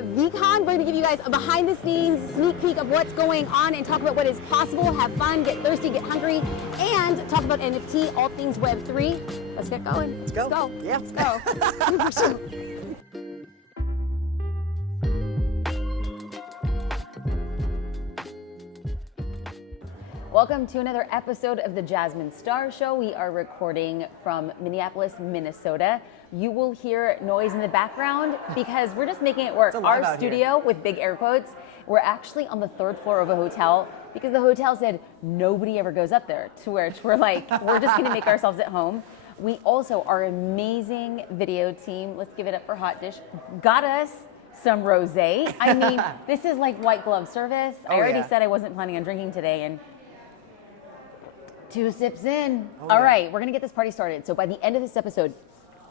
at VeeCon. We're going to give you guys a behind-the-scenes sneak peek of what's going on and talk about what is possible, have fun, get thirsty, get hungry, and talk about NFT, all things Web3. Let's get going. Let's go. Let's go. Yeah. Let's go. Welcome to another episode of the Jasmine Star Show. We are recording from Minneapolis, Minnesota. You will hear noise in the background because we're just making it work. Our studio, with big air quotes, we're actually on the third floor of a hotel because the hotel said nobody ever goes up there, to which we're like, we're just gonna make ourselves at home. We also, our amazing video team, let's give it up for Hot Dish, got us some rosé. I mean, this is like white glove service. I already said I wasn't planning on drinking today, and 2 sips in. All right, we're gonna get this party started. So by the end of this episode,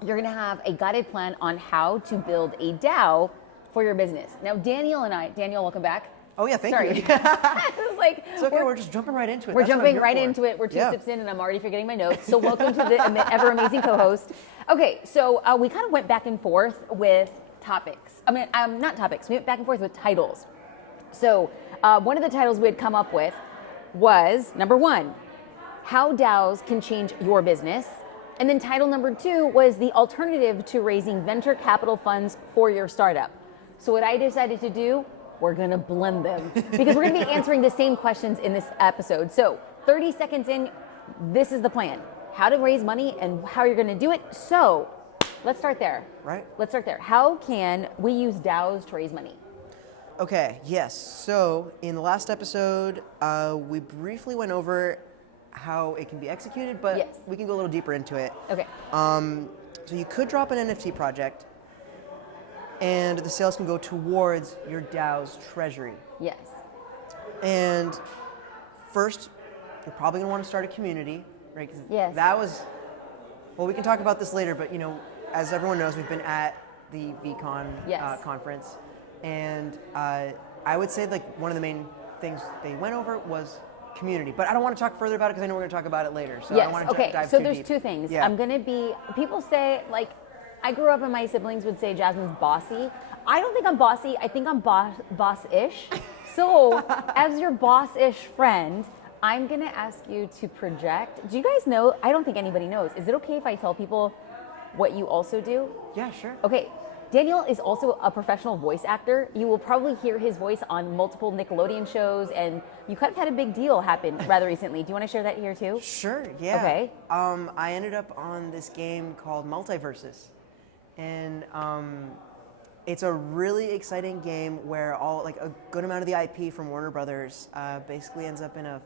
you're gonna have a guided plan on how to build a DAO for your business. Now, Daniel, welcome back. Oh yeah, thank you. It's like, it's okay, we're just jumping right into it. We're jumping right into it. We're 2 sips in and I'm already forgetting my notes. So welcome to the ever amazing co-host. Okay, so we kind of went back and forth with topics. I mean, not topics, we went back and forth with titles. So one of the titles we had come up with was, number 1, how DAOs can change your business. And then title number 2 was the alternative to raising venture capital funds for your startup. So what I decided to do, we're gonna blend them because we're gonna be answering the same questions in this episode. So 30 seconds in, this is the plan. How to raise money and how you're gonna do it. So let's start there. Right. Let's start there. How can we use DAOs to raise money? Okay, yes. So in the last episode, we briefly went over how it can be executed, but we can go a little deeper into it. Okay. So you could drop an NFT project and the sales can go towards your DAO's treasury. Yes. And first, you're probably gonna want to start a community, right? 'Cause yes. That was, well, we can talk about this later, but you know, as everyone knows, we've been at the VeeCon conference, and I would say like one of the main things they went over was community, but I don't want to talk further about it because I know we're going to talk about it later. So I don't want to dive so too there's deep. 2 things. Yeah. I'm going to be, people say, like, I grew up and my siblings would say Jasmine's bossy. I don't think I'm bossy. I think I'm boss-ish. So as your boss-ish friend, I'm going to ask you to project. Do you guys know, I don't think anybody knows. Is it okay if I tell people what you also do? Yeah, sure. Okay. Daniel is also a professional voice actor. You will probably hear his voice on multiple Nickelodeon shows, and you kind of had a big deal happen rather recently. Do you want to share that here too? Sure, yeah. Okay. I ended up on this game called Multiverses, and it's a really exciting game where a good amount of the IP from Warner Brothers basically ends up in a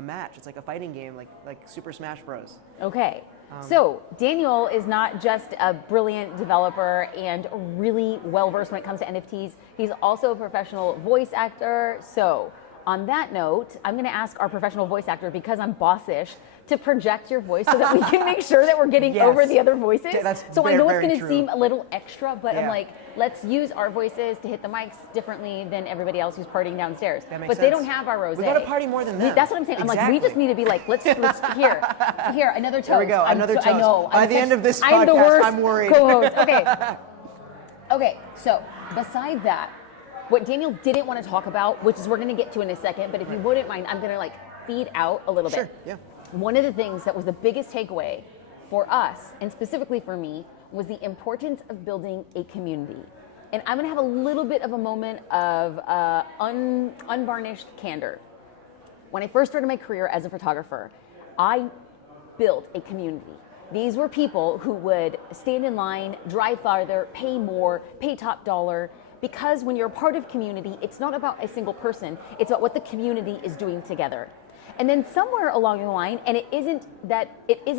match. It's like a fighting game, like Super Smash Bros. Okay. So Daniel is not just a brilliant developer and really well-versed when it comes to NFTs. He's also a professional voice actor. So on that note, I'm going to ask our professional voice actor, because I'm bossish, to project your voice so that we can make sure that we're getting over the other voices. So I know it's going to seem a little extra, but I'm like, let's use our voices to hit the mics differently than everybody else who's partying downstairs. But they don't have our rosé. We got to party more than that. That's what I'm saying. I'm like, we just need to be like, let's here, another toast. There we go, another toast. I know. By the end of this I'm podcast, the worst I'm worried. co-host. Okay, so beside that, what Daniel didn't want to talk about, which is we're going to get to in a second, but if you wouldn't mind, I'm going to feed out a little bit. Sure, yeah. One of the things that was the biggest takeaway for us, and specifically for me, was the importance of building a community. And I'm going to have a little bit of a moment of unvarnished candor. When I first started my career as a photographer, I built a community. These were people who would stand in line, drive farther, pay more, pay top dollar, because when you're a part of community, it's not about a single person, it's about what the community is doing together. And then somewhere along the line, and it isn't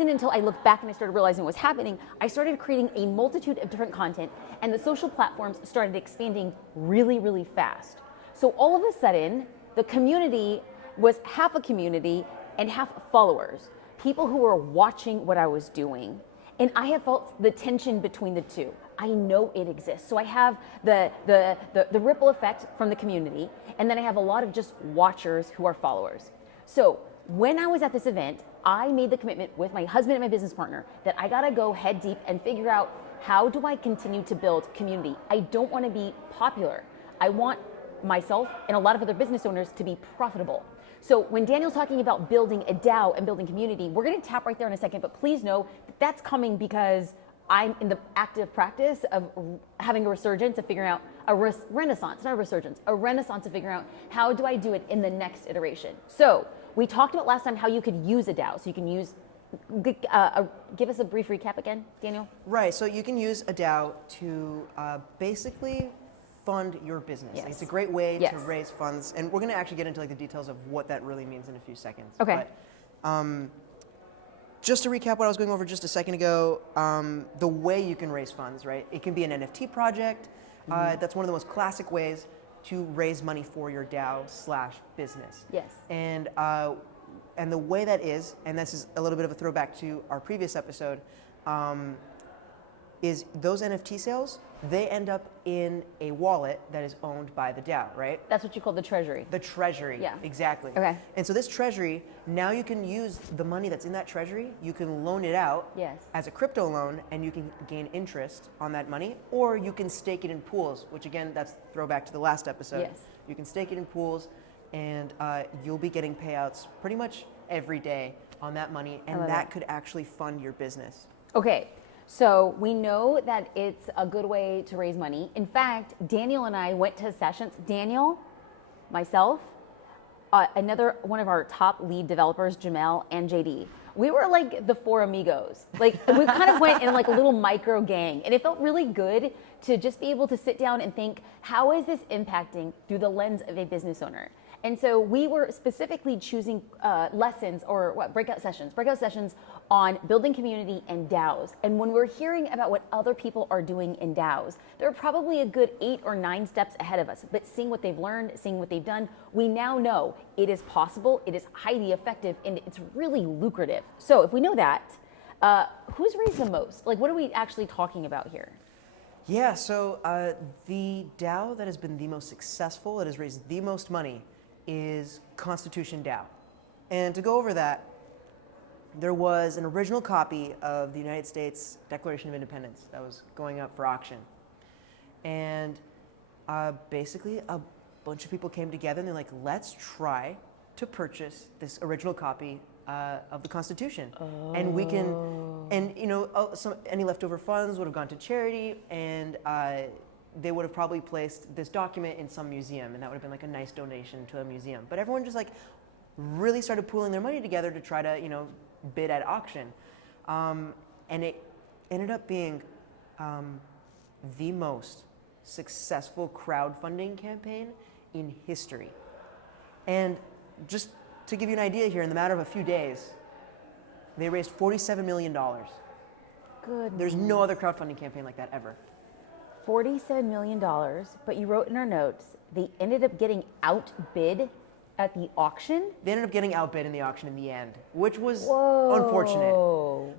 until I looked back and I started realizing what was happening, I started creating a multitude of different content, and the social platforms started expanding really, really fast. So all of a sudden, the community was half a community and half followers, people who were watching what I was doing. And I have felt the tension between the two. I know it exists. So I have the ripple effect from the community, and then I have a lot of just watchers who are followers. So when I was at this event, I made the commitment with my husband and my business partner that I gotta go head deep and figure out how do I continue to build community? I don't want to be popular. I want myself and a lot of other business owners to be profitable. So when Daniel's talking about building a DAO and building community, we're going to tap right there in a second, but please know that that's coming because I'm in the active practice of having a resurgence of figuring out a renaissance, not a resurgence, a renaissance of figuring out how do I do it in the next iteration. So we talked about last time how you could use a DAO. So you can use, give us a brief recap again, Daniel. Right, so you can use a DAO to basically fund your business. Yes. Like, it's a great way Yes. to raise funds, and we're going to actually get into like the details of what that really means in a few seconds. Okay. But, just to recap what I was going over just a second ago, the way you can raise funds, right? It can be an NFT project. That's one of the most classic ways to raise money for your DAO/business. Yes. And the way that is, and this is a little bit of a throwback to our previous episode, is those NFT sales, they end up in a wallet that is owned by the DAO, right? That's what you call the treasury. The treasury, Yeah. exactly. Okay. And so this treasury, now you can use the money that's in that treasury, you can loan it out Yes. as a crypto loan, and you can gain interest on that money, or you can stake it in pools, which again, that's throwback to the last episode. Yes. You can stake it in pools, and you'll be getting payouts pretty much every day on that money, and love that it. could actually fund your business. Okay, so we know that it's a good way to raise money. In fact, Daniel and I went to sessions. Daniel, myself, another one of our top lead developers, Jamel, and JD. We were like the four amigos. Like we kind of went in like a little micro gang, and it felt really good to just be able to sit down and think, how is this impacting through the lens of a business owner? And so we were specifically choosing lessons or breakout sessions on building community and DAOs. And when we're hearing about what other people are doing in DAOs, they're probably a good 8 or 9 steps ahead of us. But seeing what they've learned, seeing what they've done, we now know it is possible, it is highly effective, and it's really lucrative. So if we know that, who's raised the most? Like, what are we actually talking about here? Yeah, so the DAO that has been the most successful, that has raised the most money, is Constitution DAO. And to go over that, there was an original copy of the United States Declaration of Independence that was going up for auction. And basically a bunch of people came together and they're like, let's try to purchase this original copy of the Constitution. And we can, and you know, any leftover funds would have gone to charity, and they would have probably placed this document in some museum, and that would have been like a nice donation to a museum. But everyone just like really started pooling their money together to try to, you know, bid at auction. And it ended up being the most successful crowdfunding campaign in history. And just to give you an idea here, in the matter of a few days, they raised $47 million. Good. There's no other crowdfunding campaign like that ever. $47 million, but you wrote in our notes, they ended up getting outbid at the auction? They ended up getting outbid in the auction in the end, which was Whoa. unfortunate.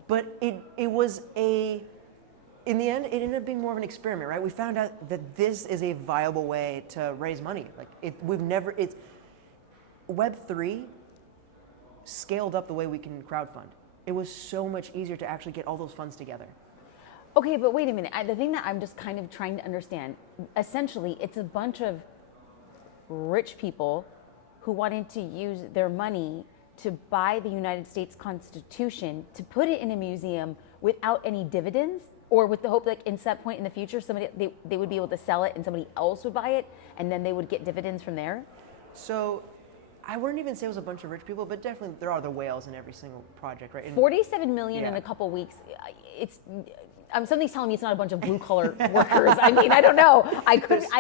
But it was in the end, it ended up being more of an experiment, right? We found out that this is a viable way to raise money. Like Web3 scaled up the way we can crowdfund. It was so much easier to actually get all those funds together. Okay, but wait a minute. The thing that I'm just kind of trying to understand, essentially, it's a bunch of rich people who wanted to use their money to buy the United States Constitution, to put it in a museum without any dividends, or with the hope that in some point in the future, they would be able to sell it and somebody else would buy it, and then they would get dividends from there? So I wouldn't even say it was a bunch of rich people, but definitely there are the whales in every single project, right? And 47 million in Yeah. a couple weeks. Something's telling me it's not a bunch of blue collar workers. I mean, I don't know. I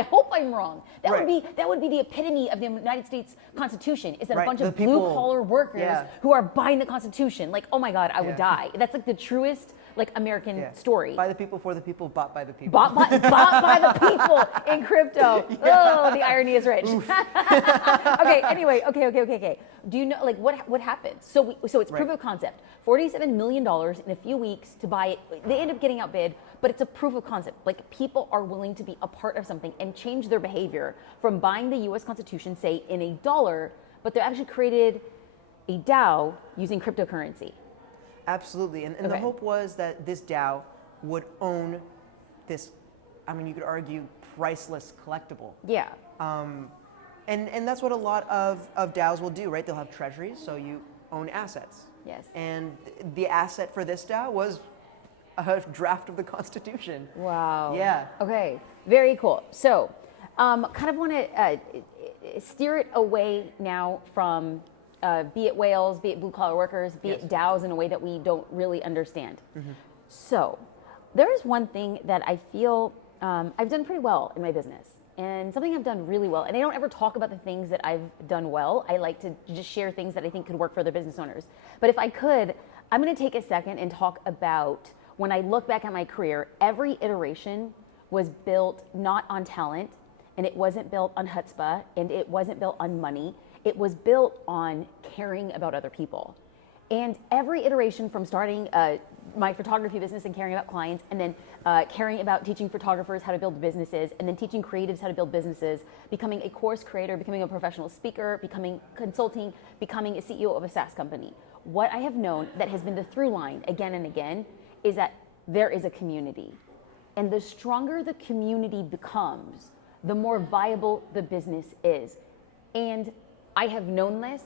hope I'm wrong. That would be the epitome of the United States Constitution. Is that a bunch of blue collar workers who are buying the Constitution? Like, oh my God, I would die. That's like the truest American story. By the people, for the people, bought by the people. Bought by the people in crypto. Oh, the irony is rich. Okay. Anyway. Okay. Do you know what happens? So it's proof of concept. $47 million in a few weeks to buy it. They end up getting outbid, but it's a proof of concept. Like, people are willing to be a part of something and change their behavior from buying the U.S. Constitution, say, in $1, but they actually created a DAO using cryptocurrency. Absolutely, and the hope was that this DAO would own this, I mean, you could argue priceless collectible. Yeah. And that's what a lot of DAOs will do, right? They'll have treasuries, so you own assets. Yes. And the asset for this DAO was a draft of the Constitution. Wow. Yeah. Okay. Very cool. So, kind of want to steer it away now from be it whales, be it blue collar workers, be it DAOs in a way that we don't really understand. So, there is one thing that I feel I've done pretty well in my business, and something I've done really well. And I don't ever talk about the things that I've done well. I like to just share things that I think could work for other business owners. But if I could, I'm going to take a second and talk about when I look back at my career, every iteration was built not on talent, and it wasn't built on chutzpah, and it wasn't built on money. It was built on caring about other people. And every iteration from starting my photography business and caring about clients, and then caring about teaching photographers how to build businesses, and then teaching creatives how to build businesses, becoming a course creator, becoming a professional speaker, becoming consulting, becoming a CEO of a SaaS company. What I have known that has been the through line again and again is that there is a community. And the stronger the community becomes, the more viable the business is. And I have known this,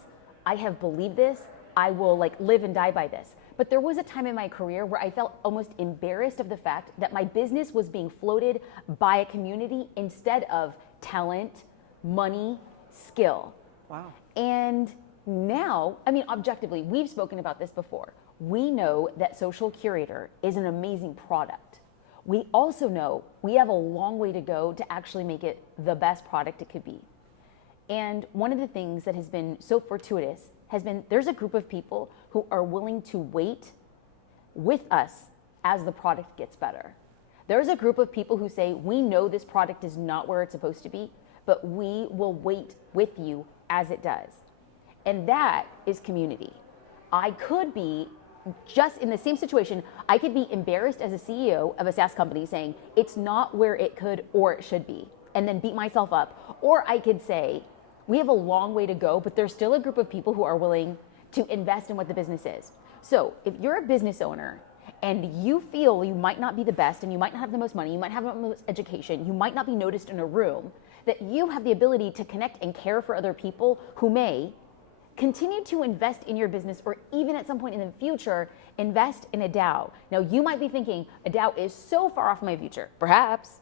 I have believed this, I will live and die by this. But there was a time in my career where I felt almost embarrassed of the fact that my business was being floated by a community instead of talent, money, skill. Wow. And now, I mean, objectively, we've spoken about this before. We know that Social Curator is an amazing product. We also know we have a long way to go to actually make it the best product it could be. And one of the things that has been so fortuitous has been there's a group of people who are willing to wait with us as the product gets better. There's a group of people who say, we know this product is not where it's supposed to be, but we will wait with you as it does. And that is community. I could be just in the same situation, I could be embarrassed as a CEO of a SaaS company saying, it's not where it could or it should be, and then beat myself up. Or I could say, we have a long way to go, but there's still a group of people who are willing to invest in what the business is. So if you're a business owner and you feel you might not be the best and you might not have the most money, you might have the most education, you might not be noticed in a room, that you have the ability to connect and care for other people who may continue to invest in your business, or even at some point in the future, invest in a DAO. Now, you might be thinking, a DAO is so far off my future. Perhaps.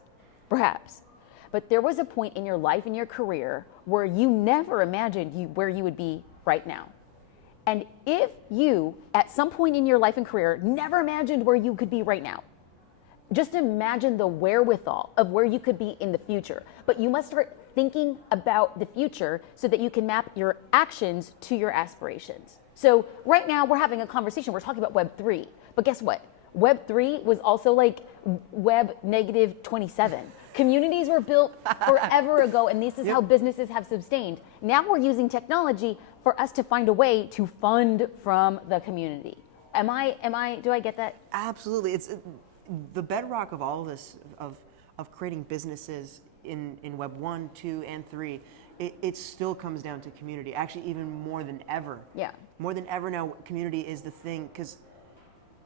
But there was a point in your life, in your career, where you never imagined where you would be right now. And if you, at some point in your life and career, never imagined where you could be right now, just imagine the wherewithal of where you could be in the future. But you must start thinking about the future so that you can map your actions to your aspirations. So right now we're having a conversation, we're talking about Web3, but guess what? Web3 was also like Web -27. Communities were built forever ago, and this is how businesses have sustained. Now we're using technology for us to find a way to fund from the community. Do I get that? Absolutely. It's the bedrock of all of this, of creating businesses in Web 1, 2, and 3, it still comes down to community, actually even more than ever. Yeah. More than ever now, community is the thing, because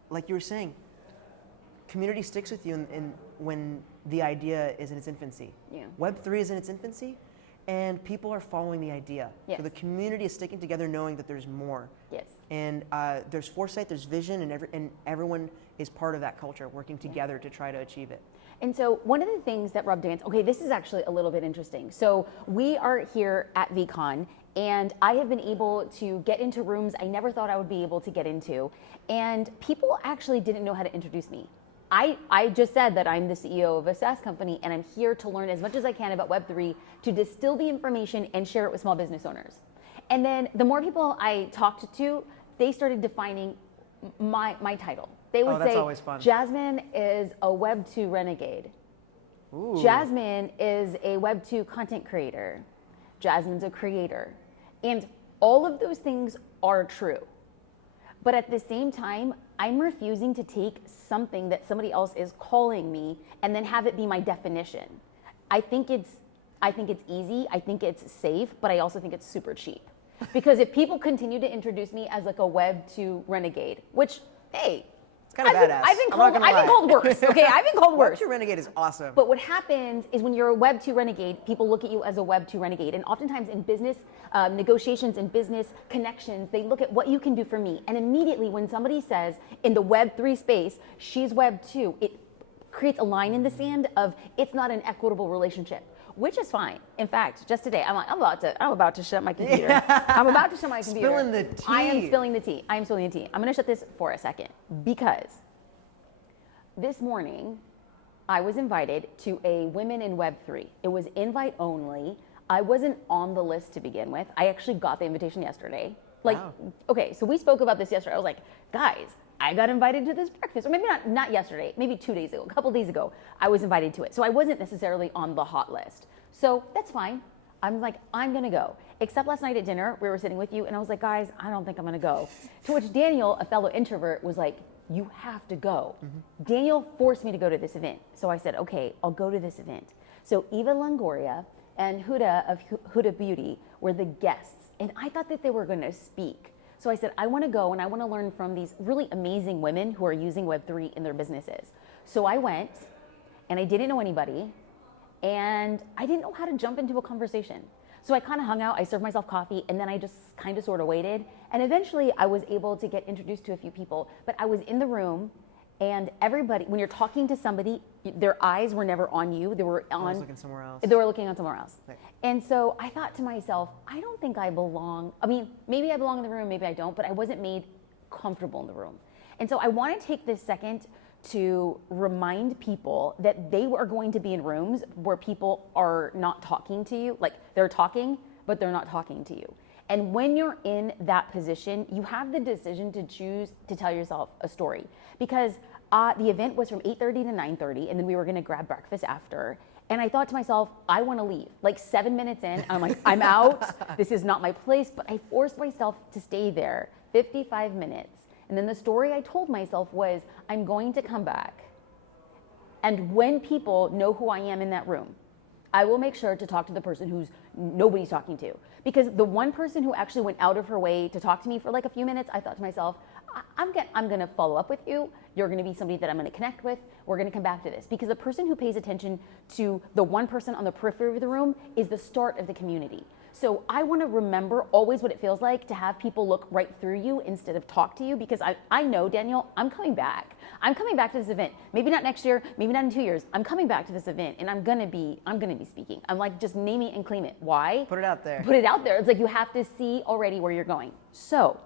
like you were saying, community sticks with you when the idea is in its infancy. Yeah. Web 3 is in its infancy, and people are following the idea. Yes. So the community is sticking together knowing that there's more. Yes. And there's foresight, there's vision, and everyone is part of that culture, working together to try to achieve it. And so one of the things that Rob Dance, okay, this is actually a little bit interesting. So we are here at VeeCon, and I have been able to get into rooms I never thought I would be able to get into, and people actually didn't know how to introduce me. I just said that I'm the CEO of a SaaS company, and I'm here to learn as much as I can about Web3, to distill the information and share it with small business owners. And then the more people I talked to, they started defining my title. They would that's say, always fun. Jasmine is a Web 2 renegade. Ooh. Jasmine is a Web 2 content creator. Jasmine's a creator. And all of those things are true. But at the same time, I'm refusing to take something that somebody else is calling me and then have it be my definition. I think it's easy, I think it's safe, but I also think it's super cheap. Because if people continue to introduce me as like a Web 2 renegade, which, hey, Kind of badass. I've been called worse. Okay, I've been called Web worse. 2 Renegade is awesome. But what happens is when you're a Web 2 renegade, people look at you as a Web 2 renegade. And oftentimes in business negotiations and business connections, they look at what you can do for me. And immediately when somebody says in the Web 3 space, she's Web 2, it creates a line in the sand of it's not an equitable relationship. Which is fine. In fact, just today, I'm about to shut my computer. I'm about to shut my computer. Spilling the tea. I am spilling the tea. I'm going to shut this for a second because this morning I was invited to a Women in Web3. It was invite only. I wasn't on the list to begin with. I actually got the invitation yesterday. Wow. Okay, so we spoke about this yesterday. I was like, guys, I got invited to this breakfast, or maybe not yesterday, maybe 2 days ago, a couple days ago, I was invited to it. So I wasn't necessarily on the hot list. So that's fine. I'm like, I'm gonna go. Except last night at dinner, we were sitting with you and I was like, guys, I don't think I'm gonna go. To which Daniel, a fellow introvert, was like, you have to go. Mm-hmm. Daniel forced me to go to this event. So I said, okay, I'll go to this event. So Eva Longoria and Huda of Huda Beauty were the guests. And I thought that they were gonna speak. So I said, I want to go and I want to learn from these really amazing women who are using Web3 in their businesses. So I went and I didn't know anybody and I didn't know how to jump into a conversation. So I kind of hung out, I served myself coffee, and then I just kind of sort of waited. And eventually I was able to get introduced to a few people, but I was in the room and everybody, when you're talking to somebody, their eyes were never on you. They were on. Looking somewhere else. They were looking on somewhere else. Right. And so I thought to myself, I don't think I belong. I mean, maybe I belong in the room, maybe I don't, but I wasn't made comfortable in the room. And so I want to take this second to remind people that they are going to be in rooms where people are not talking to you. Like they're talking, but they're not talking to you. And when you're in that position, you have the decision to choose to tell yourself a story. Because the event was from 8:30 to 9:30, and then we were gonna grab breakfast after. And I thought to myself, I wanna leave. Like 7 minutes in, I'm like, I'm out. This is not my place. But I forced myself to stay there 55 minutes. And then the story I told myself was, I'm going to come back. And when people know who I am in that room, I will make sure to talk to the person who's nobody's talking to. Because the one person who actually went out of her way to talk to me for like a few minutes, I thought to myself, I'm gonna follow up with you. You're gonna be somebody that I'm gonna connect with. We're gonna come back to this. Because the person who pays attention to the one person on the periphery of the room is the start of the community. So I wanna remember always what it feels like to have people look right through you instead of talk to you, because I know, Daniel, I'm coming back. I'm coming back to this event. Maybe not next year, maybe not in 2 years. I'm coming back to this event and I'm gonna be speaking. I'm like, just name it and claim it. Why? Put it out there. Put it out there. It's like you have to see already where you're going. So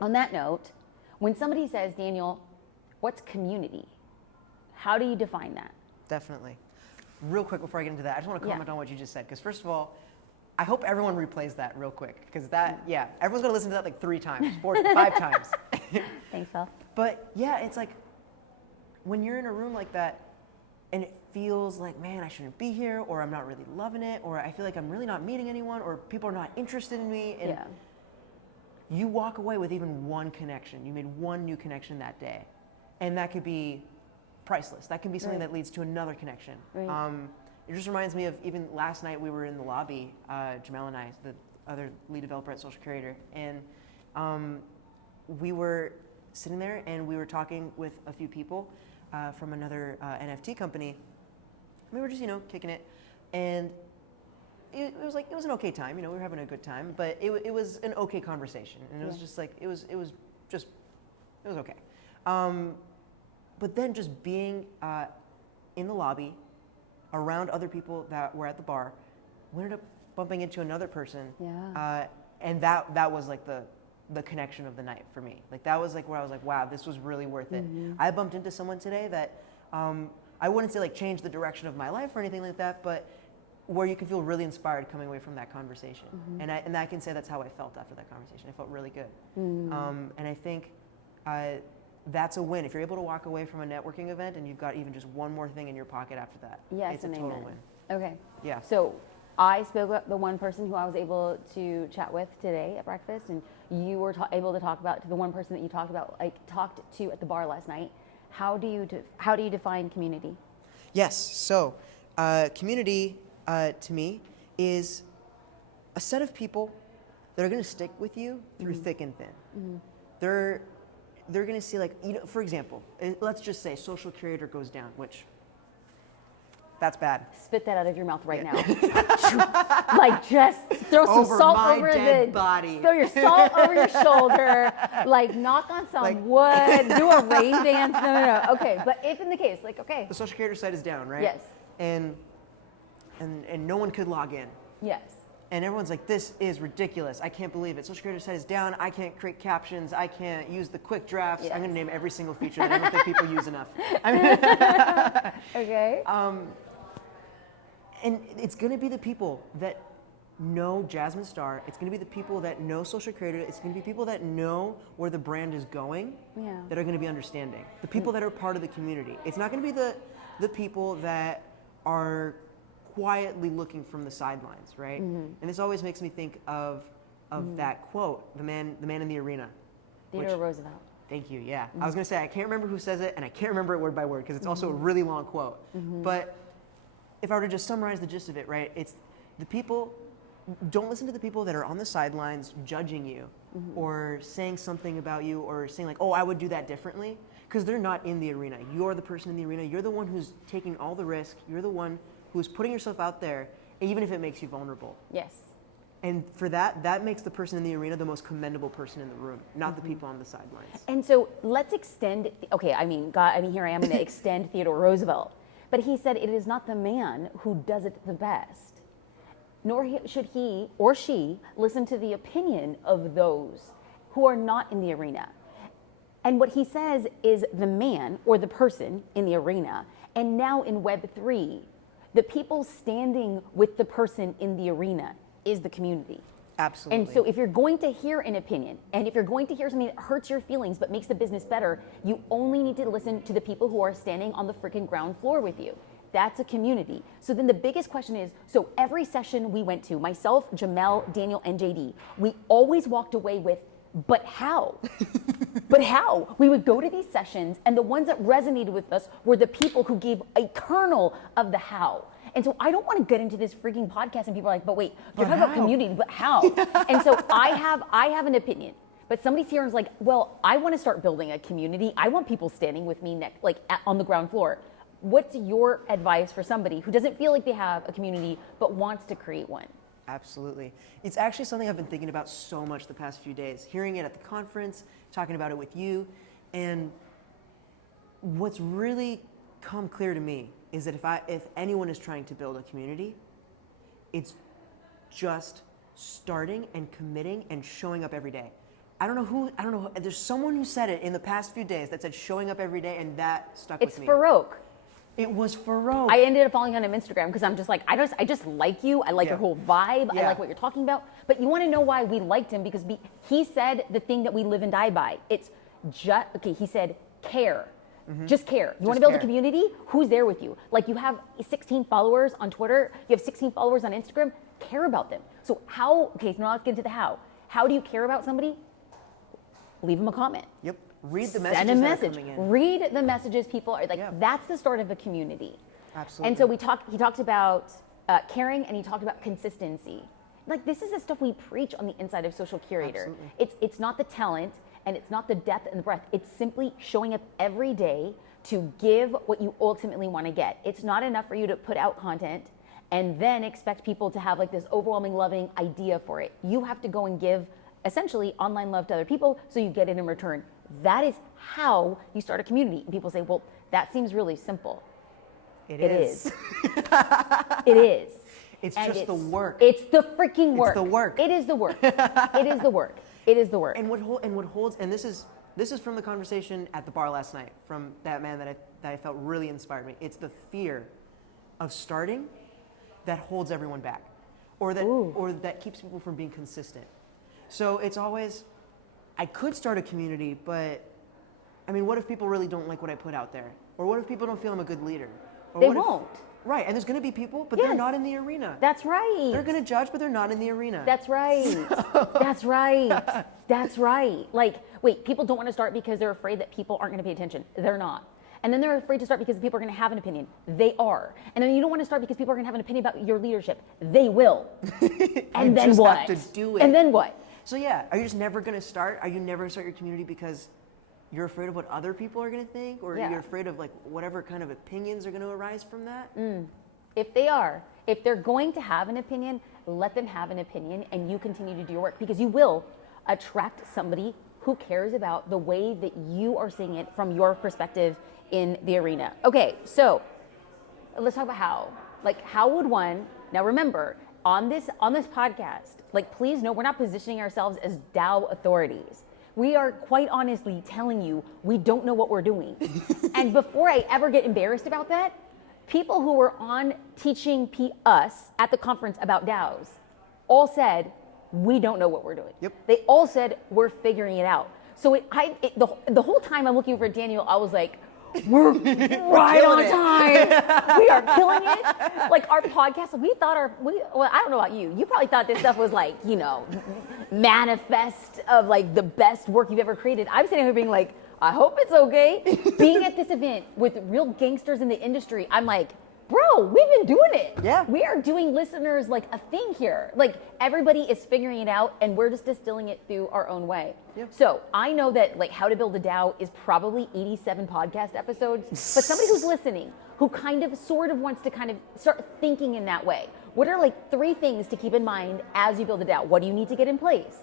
on that note, when somebody says, Daniel, what's community? How do you define that? Definitely. Real quick before I get into that, I just want to comment on what you just said. Because first of all, I hope everyone replays that real quick. Because that, everyone's going to listen to that like 3 times, 4, 5 times. Thanks, Phil. But yeah, it's like when you're in a room like that and it feels like, man, I shouldn't be here, or I'm not really loving it, or I feel like I'm really not meeting anyone, or people are not interested in me. And you walk away with even one connection. You made one new connection that day. And that could be priceless. That can be something that leads to another connection. Right. It just reminds me of even last night we were in the lobby, Jamel and I, the other lead developer at Social Curator, and we were sitting there and we were talking with a few people from another NFT company. We were just, kicking it, and it was an okay time. We were having a good time, but it was an okay conversation, and it was just like it was okay. But then just being in the lobby around other people that were at the bar, we ended up bumping into another person, and that was like the connection of the night for me. Like that was like where I was like, wow, this was really worth it. I bumped into someone today that I wouldn't say like changed the direction of my life or anything like that, but where you can feel really inspired coming away from that conversation. And I can say that's how I felt after that conversation. I felt really good. And I think that's a win. If you're able to walk away from a networking event and you've got even just one more thing in your pocket after that, it's a total win. Okay. Yeah. So I spoke about the one person who I was able to chat with today at breakfast, and you were able to talk about to the one person that you talked to at the bar last night. How do you define community? Yes. So community to me is a set of people that are going to stick with you through thick and thin. they're going to see, like, for example, let's just say social curator goes down, which that's bad. Spit that out of your mouth right now. Like, just throw some salt over dead body. Throw your salt over your shoulder. Like, knock on some wood. Do a rain dance. No. Okay, but if in the case, like, okay. The social curator site is down, right? Yes. And no one could log in. Yes. And everyone's like, this is ridiculous. I can't believe it. Social curator site is down. I can't create captions. I can't use the quick drafts. Yes. I'm going to name every single feature that I don't think people use enough. Okay. And it's going to be the people that know Jasmine Star. It's going to be the people that know social curator. It's going to be people that know where the brand is going that are going to be understanding. The people that are part of the community. It's not going to be the people that are quietly looking from the sidelines, right? And this always makes me think of that quote, the man in the arena. Theodore Roosevelt. Thank you, yeah. I was going to say, I can't remember who says it, and I can't remember it word by word, because it's also a really long quote. But if I were to just summarize the gist of it, right, it's the people, don't listen to the people that are on the sidelines judging you or saying something about you or saying like, oh, I would do that differently, because they're not in the arena. You're the person in the arena. You're the one who's taking all the risk. You're the one who's putting yourself out there, even if it makes you vulnerable. Yes. And for that makes the person in the arena the most commendable person in the room, not the people on the sidelines. And so let's extend, okay, I mean, here I am going to extend Theodore Roosevelt. But he said it is not the man who does it the best, nor should he or she listen to the opinion of those who are not in the arena. And what he says is the man or the person in the arena, and now in Web3, the people standing with the person in the arena is the community. Absolutely. And so if you're going to hear an opinion, and if you're going to hear something that hurts your feelings but makes the business better, you only need to listen to the people who are standing on the freaking ground floor with you. That's a community. So then the biggest question is, so every session we went to, myself, Jamel, Daniel, and JD, we always walked away with, but how? But how? We would go to these sessions, and the ones that resonated with us were the people who gave a kernel of the how. And so I don't want to get into this freaking podcast and people are like, but wait, you're talking about community, but how? And so I have an opinion, but somebody's here and is like, well, I want to start building a community. I want people standing with me on the ground floor. What's your advice for somebody who doesn't feel like they have a community but wants to create one? Absolutely. It's actually something I've been thinking about so much the past few days, hearing it at the conference, talking about it with you. And what's really come clear to me is that if anyone is trying to build a community, it's just starting and committing and showing up every day. I don't know, there's someone who said it in the past few days that said showing up every day, and that stuck with me. It's Farouk. It was Farouk. I ended up following on him Instagram because I'm just like, I just like you. I like your whole vibe. I like what you're talking about. But you want to know why we liked him? Because he said the thing that we live and die by. It's just, okay, he said care. Just care. You want to build a community? Who's there with you? Like, you have 16 followers on Twitter. You have 16 followers on Instagram. Care about them. So how, okay, so now let's get into the how. How do you care about somebody? Leave them a comment. Yep. Read the messages Send a message. that are coming in. Read the messages people are like. That's the start of a community. Absolutely. And so he talked about caring, and he talked about consistency. Like, this is the stuff we preach on the inside of Social Curator. Absolutely. It's not the talent, and it's not the depth and the breadth. It's simply showing up every day to give what you ultimately want to get. It's not enough for you to put out content and then expect people to have like this overwhelming loving idea for it. You have to go and give essentially online love to other people so you get it in return. That is how you start a community. And people say, well, that seems really simple. It is. It is. It's just the work. It's the freaking work. It's the work. It is the work. It is the work. It is the work. And what holds, and this is from the conversation at the bar last night from that man that I felt really inspired me. It's the fear of starting that holds everyone back, or that keeps people from being consistent. So it's always, I could start a community, but I mean, what if people really don't like what I put out there? Or what if people don't feel I'm a good leader? Or They won't. Right, and there's going to be people, but Yes. they're not in the arena. That's right. They're going to judge, but they're not in the arena. That's right. That's right. That's right. Like, wait, people don't want to start because they're afraid that people aren't going to pay attention. They're not. And then they're afraid to start because people are going to have an opinion. They are. And then you don't want to start because people are going to have an opinion about your leadership. They will. And then just what? have to do it. And then what? So yeah, are you just never going to start? Are you never going to start your community because you're afraid of what other people are going to think, or Yeah. you're afraid of like whatever kind of opinions are going to arise from that. If they're going to have an opinion, let them have an opinion and you continue to do your work, because you will attract somebody who cares about the way that you are seeing it from your perspective in the arena. Okay, so let's talk about how. Like, how would one, now remember, on this podcast, like, please know we're not positioning ourselves as DAO authorities. We are quite honestly telling you we don't know what we're doing. And before I ever get embarrassed about that, people who were on teaching us at the conference about DAOs all said, we don't know what we're doing. Yep. They all said, we're figuring it out. So the whole time I'm looking for Daniel, I was like, we're right on time. We are killing it. Like, our podcast, we thought well, I don't know about you. You probably thought this stuff was like, you know, manifest of like the best work you've ever created. I'm sitting here being like, I hope it's okay. Being at this event with real gangsters in the industry, I'm like, bro, we've been doing it. Yeah. We are doing listeners like a thing here. Like, everybody is figuring it out and we're just distilling it through our own way. Yep. So I know that like How to Build a DAO is probably 87 podcast episodes, but somebody who's listening, who kind of sort of wants to kind of start thinking in that way. What are like 3 things to keep in mind as you build a DAO? What do you need to get in place?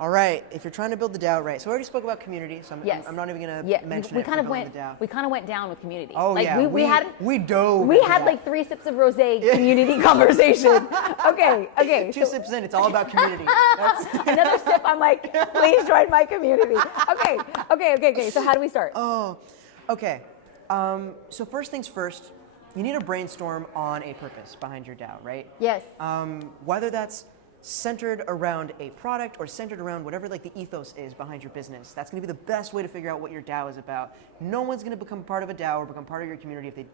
All right, if you're trying to build the DAO, right? So we already spoke about community, so Yes. I'm not even going to mention we it. kind of for building went. the DAO. We kind of went down with community. Oh like, yeah, we dove. We into had that. like 3 sips of rosé community conversation. Okay. 2 sips in, it's all about community. That's Another sip, I'm like, please join my community. Okay. So how do we start? Oh, okay. So first things first, you need to brainstorm on a purpose behind your DAO, right? Yes. Whether that's centered around a product or centered around whatever like the ethos is behind your business. That's going to be the best way to figure out what your DAO is about. No one's going to become part of a DAO or become part of your community if they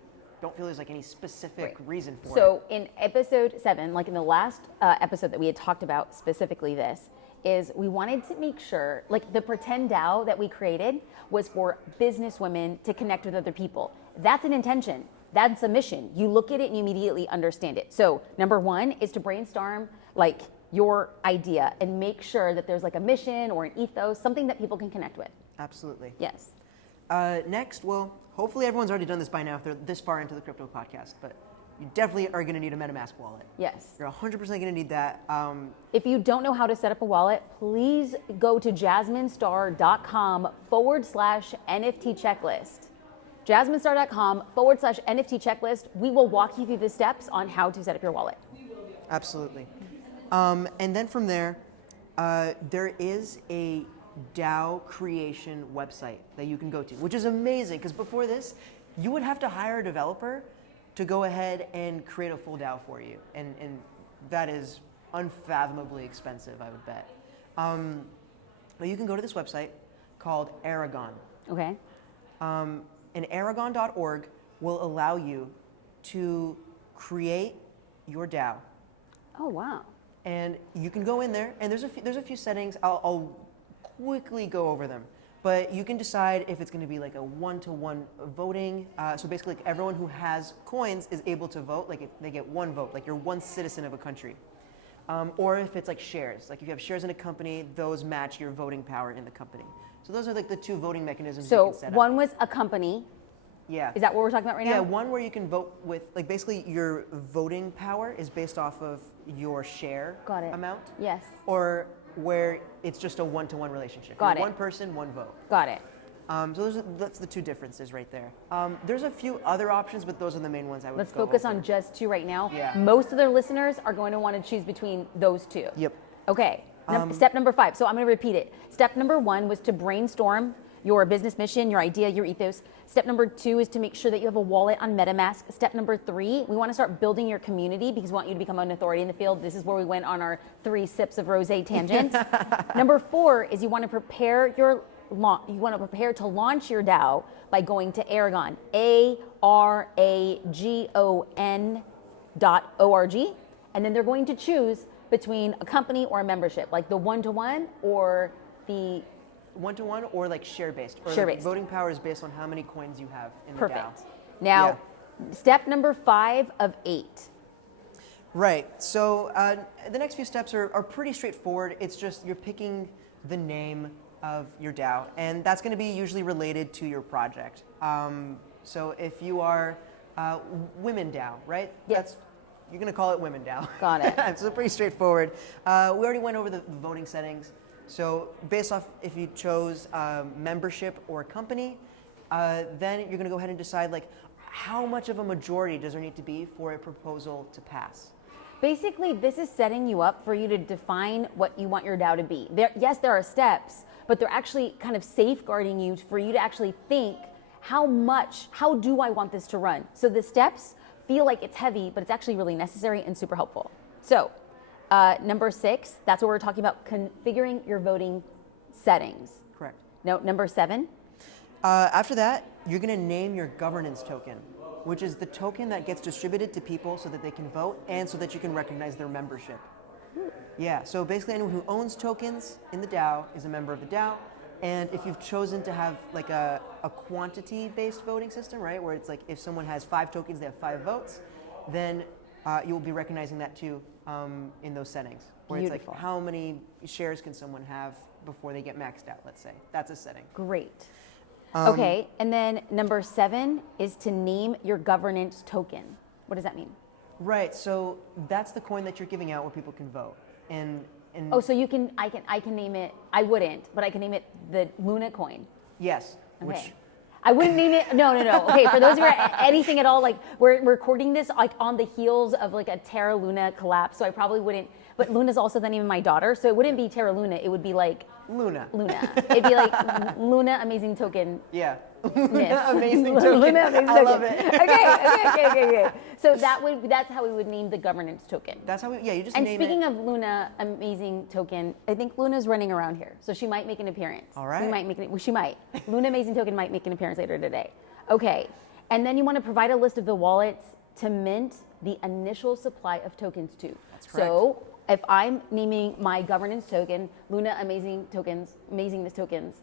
don't feel there's like any specific reason for it. So in episode 7, like in the last episode that we had talked about specifically this, is we wanted to make sure, like the pretend DAO that we created was for business women to connect with other people. That's an intention. That's a mission. You look at it and you immediately understand it. So number 1 is to brainstorm like your idea and make sure that there's like a mission or an ethos, something that people can connect with. Absolutely. Yes. Next, well, hopefully everyone's already done this by now if they're this far into the crypto podcast, but you definitely are going to need a Metamask wallet. Yes. You're 100% going to need that. If you don't know how to set up a wallet, please go to jasminestar.com/NFT checklist. jasminestar.com/NFT checklist. We will walk you through the steps on how to set up your wallet. Absolutely. And then from there, there is a DAO creation website that you can go to, which is amazing because before this, you would have to hire a developer to go ahead and create a full DAO for you. And that is unfathomably expensive, I would bet. But you can go to this website called Aragon. Okay. And aragon.org will allow you to create your DAO. Oh, wow. And you can go in there, and there's a few settings. I'll quickly go over them. But you can decide if it's going to be like a 1-to-1 voting. So basically, like everyone who has coins is able to vote. Like if they get 1 vote, like you're 1 citizen of a country. Or if it's like shares. Like if you have shares in a company, those match your voting power in the company. So those are like the 2 voting mechanisms you So can set up. one was a company. Yeah. Is that what we're talking about right now? Yeah, one where you can vote with, like basically your voting power is based off of your share Got it. amount. Yes. Or where it's just a 1-to-1 relationship. Got You're it. 1 person, 1 vote. Got it. So that's the 2 differences right there. There's a few other options, but those are the main ones I would Let's go focus over. on just 2 right now. Yeah. Most of their listeners are going to want to choose between those 2. Yep. Okay. Step number 5. So I'm going to repeat it. Step number 1 was to brainstorm your business mission, your idea, your ethos. Step number 2 is to make sure that you have a wallet on MetaMask. Step number 3, we want to start building your community because we want you to become an authority in the field. This is where we went on our 3 sips of rosé tangent. Number 4 is you want to prepare to launch your DAO by going to Aragon, ARAGON.org, and then they're going to choose between a company or a membership, like the 1-to-1 or the 1-to-1 or like share-based. Or Share-based. Like voting power is based on how many coins you have in the DAO. perfect. Now, step number 5 of 8. Right. So the next few steps are pretty straightforward. It's just you're picking the name of your DAO, and that's going to be usually related to your project. So if you are Women DAO, right? Yes. You're going to call it Women DAO. Got it. So pretty straightforward. We already went over the voting settings. So based off if you chose membership or company, then you're going to go ahead and decide like how much of a majority does there need to be for a proposal to pass. Basically, this is setting you up for you to define what you want your DAO to be. Yes, there are steps, but they're actually kind of safeguarding you for you to actually think how do I want this to run? So the steps feel like it's heavy, but it's actually really necessary and super helpful. So number 6, that's what we're talking about, configuring your voting settings. Correct. No, number 7. After that, you're going to name your governance token, which is the token that gets distributed to people so that they can vote and so that you can recognize their membership. Yeah, so basically anyone who owns tokens in the DAO is a member of the DAO. And if you've chosen to have like a quantity-based voting system, right, where it's like if someone has 5 tokens, they have 5 votes, then you'll be recognizing that too in those settings. Where Beautiful. It's like how many shares can someone have before they get maxed out, let's say. That's a setting. Great. Okay, and then number 7 is to name your governance token. What does that mean? Right, so that's the coin that you're giving out where people can vote. And Oh, so I can name it, I wouldn't, but I can name it the Luna coin. yes, Okay. which I wouldn't name it, no. Okay, for those of you who are anything at all, like we're recording this like on the heels of like a Terra Luna collapse, so I probably wouldn't, but Luna's also the name of my daughter, so it wouldn't be Terra Luna, it would be like Luna. It'd be like Luna Amazing Token. Yeah. Luna Amazing token. Luna Amazing I Token. love it. Okay. So that's how we would name the governance token. That's how you just And name speaking it. of Luna Amazing Token, I think Luna's running around here, so she might make an appearance. All right. She might. Luna Amazing Token might make an appearance later today. Okay, and then you want to provide a list of the wallets to mint the initial supply of tokens to. That's correct. So if I'm naming my governance token, Luna Amazingness Tokens,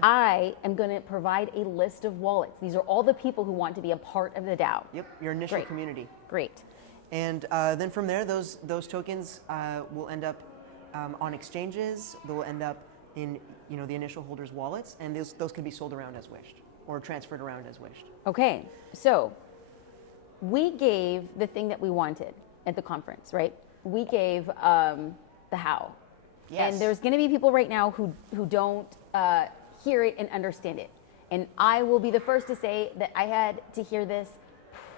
I am going to provide a list of wallets. These are all the people who want to be a part of the DAO. Yep, your initial Great. community. Great. And then from there, those tokens will end up on exchanges. They'll end up in the initial holders' wallets, and those can be sold around as wished or transferred around as wished. Okay, so we gave the thing that we wanted at the conference, right? We gave the how. Yes. And there's going to be people right now who don't hear it and understand it. And I will be the first to say that I had to hear this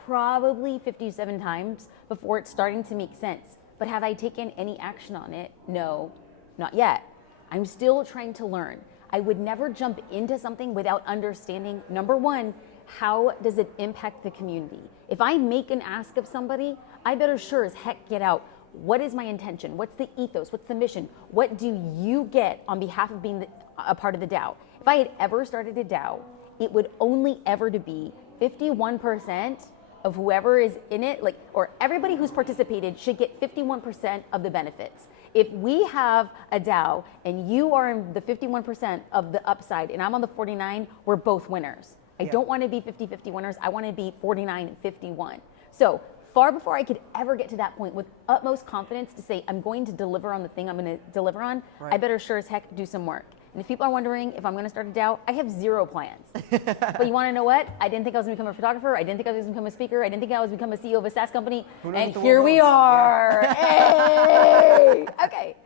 probably 57 times before it's starting to make sense. But have I taken any action on it? No, not yet. I'm still trying to learn. I would never jump into something without understanding, number 1, how does it impact the community? If I make an ask of somebody, I better sure as heck get out, what is my intention? What's the ethos? What's the mission? What do you get on behalf of being a part of the DAO? If I had ever started a DAO, it would only ever to be 51% of whoever is in it, or everybody who's participated should get 51% of the benefits. If we have a DAO and you are in the 51% of the upside and I'm on the 49, we're both winners. I don't want to be 50-50 winners. I want to be 49-51. So far before I could ever get to that point with utmost confidence to say I'm going to deliver on the thing I'm going to deliver on, right. I better sure as heck do some work. And if people are wondering if I'm going to start a DAO, I have 0 plans. But you want to know what? I didn't think I was going to become a photographer. I didn't think I was going to become a speaker. I didn't think I was going to become a CEO of a SaaS company. And here we are. Yeah. Hey! Okay.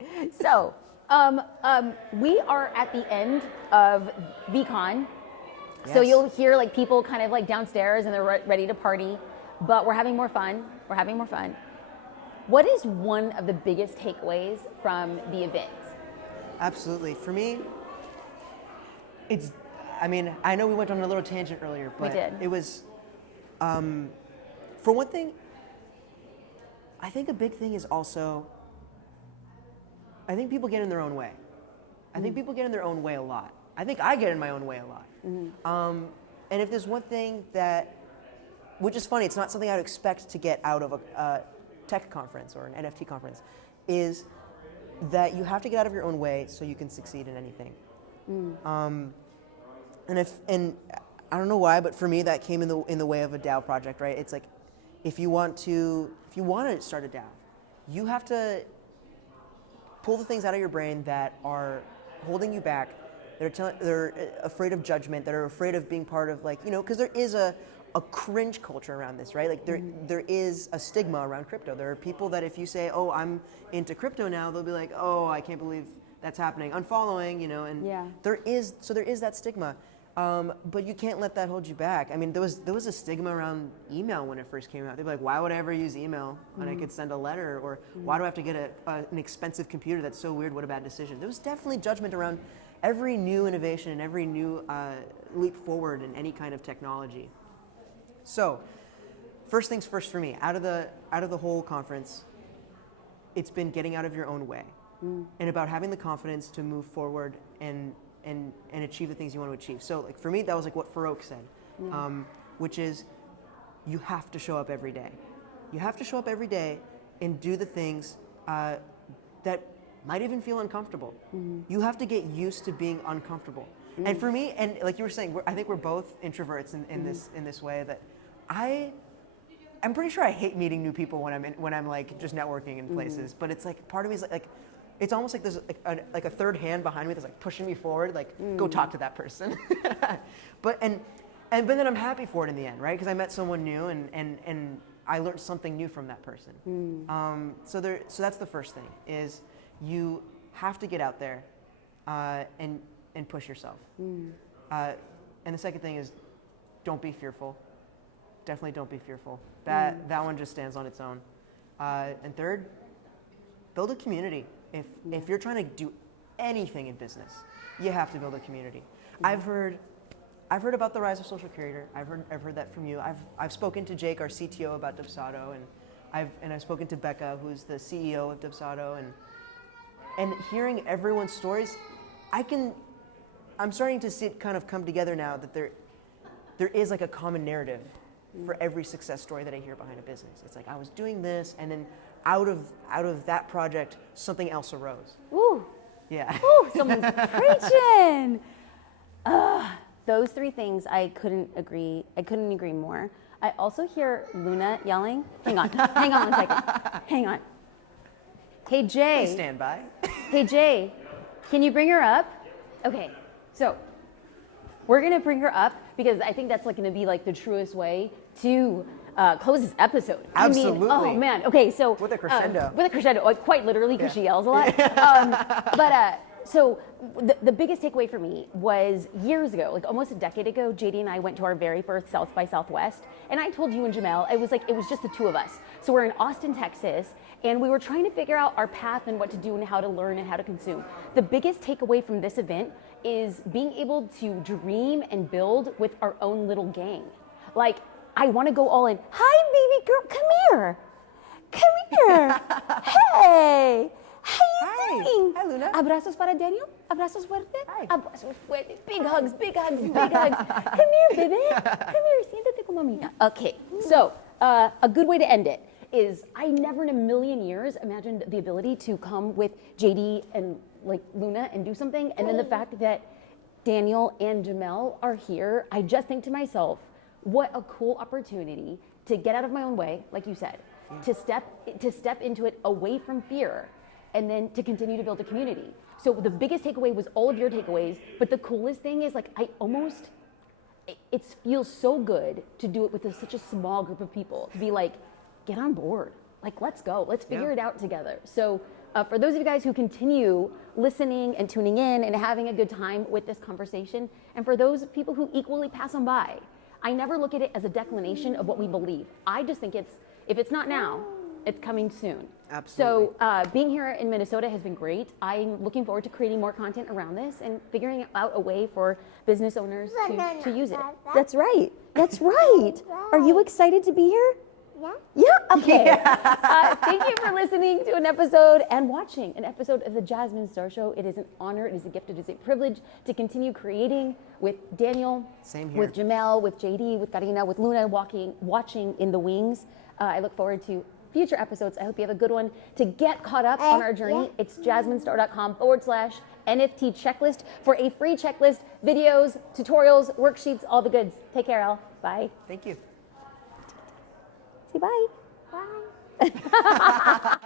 So we are at the end of VeeCon. Yes. So you'll hear like people kind of like downstairs and they're ready to party, but we're having more fun. What is one of the biggest takeaways from the event? Absolutely. For me, I know we went on a little tangent earlier, but We did. It was, for one thing, I think a big thing is also, I think people get in their own way. I think people get in their own way a lot. I think I get in my own way a lot. And if there's one thing that, which is funny, it's not something I'd expect to get out of a tech conference or an NFT conference, is that you have to get out of your own way so you can succeed in anything. And I don't know why, but for me that came in the way of a DAO project, right? It's like if you want to start a DAO, you have to pull the things out of your brain that are holding you back they're afraid of judgment, that are afraid of being part of, like, because there is a cringe culture around this, right? Like there is a stigma around crypto. There are people that if you say, oh, I'm into crypto now, they'll be like, oh, I can't believe that's happening, unfollowing, and there is that stigma. But you can't let that hold you back. I mean, there was a stigma around email when it first came out. They'd be like, why would I ever use email when I could send a letter? Or why do I have to get an expensive computer? That's so weird. What a bad decision. There was definitely judgment around every new innovation and every new leap forward in any kind of technology. So, first things first for me, out of the whole conference, it's been getting out of your own way and about having the confidence to move forward and achieve the things you want to achieve. So, like, for me, that was like what Farouk said, which is you have to show up every day. You have to show up every day and do the things that might even feel uncomfortable. You have to get used to being uncomfortable. And for me, and like you were saying, I think we're both introverts in this way that I'm pretty sure I hate meeting new people when I'm like just networking in places. But it's like part of me is like it's almost like there's like a third hand behind me that's like pushing me forward, like go talk to that person. but then I'm happy for it in the end, right? Because I met someone new and I learned something new from that person. So that's the first thing is you have to get out there and push yourself. And the second thing is don't be fearful. Definitely don't be fearful. That one just stands on its own. And third, build a community. If you're trying to do anything in business, you have to build a community. I've heard about the rise of social creator. I've heard that from you. I've spoken to Jake, our CTO, about Dubsado, and I've spoken to Becca, who's the CEO of Dubsado, and hearing everyone's stories, I'm starting to see it kind of come together now that there is like a common narrative for every success story that I hear behind a business. It's like I was doing this, and then out of that project, something else arose. Ooh. Yeah. Ooh, someone's preaching. Those three things I couldn't agree more. I also hear Luna yelling. Hang on 1 second. Hang on. Hey Jay. Please stand by. Hey Jay, can you bring her up? Okay, so we're gonna bring her up because I think that's like gonna be like the truest way to close this episode. Absolutely. I mean, oh man. Okay, so with a crescendo. Like quite literally because she yells a lot. So the biggest takeaway for me was years ago, like almost a decade ago, JD and I went to our very first South by Southwest, and I told you and Jamel, it was just the two of us. So we're in Austin, Texas, and we were trying to figure out our path and what to do and how to learn and how to consume. The biggest takeaway from this event is being able to dream and build with our own little gang. Like, I want to go all in. Hi, baby girl, come here. Hey. How you doing? Hi, Luna. Abrazos para Daniel. Abrazos fuerte. Hi. Abrazos fuerte. Big hugs, big hugs, big hugs. Come here, baby. Come here. Siéntate con mami. Okay. So, a good way to end it is I never in a million years imagined the ability to come with JD and like Luna and do something. And then the fact that Daniel and Jamel are here, I just think to myself, what a cool opportunity to get out of my own way, like you said, to step into it away from fear, and then to continue to build a community. So the biggest takeaway was all of your takeaways, but the coolest thing is like it feels so good to do it with such a small group of people, to be like, get on board, like let's go, let's figure it out together. So for those of you guys who continue listening and tuning in and having a good time with this conversation, and for those people who equally pass on by, I never look at it as a declination of what we believe. I just think if it's not now, it's coming soon. Absolutely. So being here in Minnesota has been great. I'm looking forward to creating more content around this and figuring out a way for business owners to use it. That's right. That's right. Are you excited to be here? Yeah. Yeah. Okay. Thank you for listening to an episode and watching an episode of the Jasmine Star Show. It is an honor, it is a gift, it is a privilege to continue creating with Daniel, Same here. with Jamel, with JD, with Karina, with Luna, watching in the wings. I look forward to future episodes. I hope you have a good one. To get caught up on our journey, it's jasminestar.com/NFT checklist for a free checklist, videos, tutorials, worksheets, all the goods. Take care, Elle. Bye. Thank you. Say bye. Bye.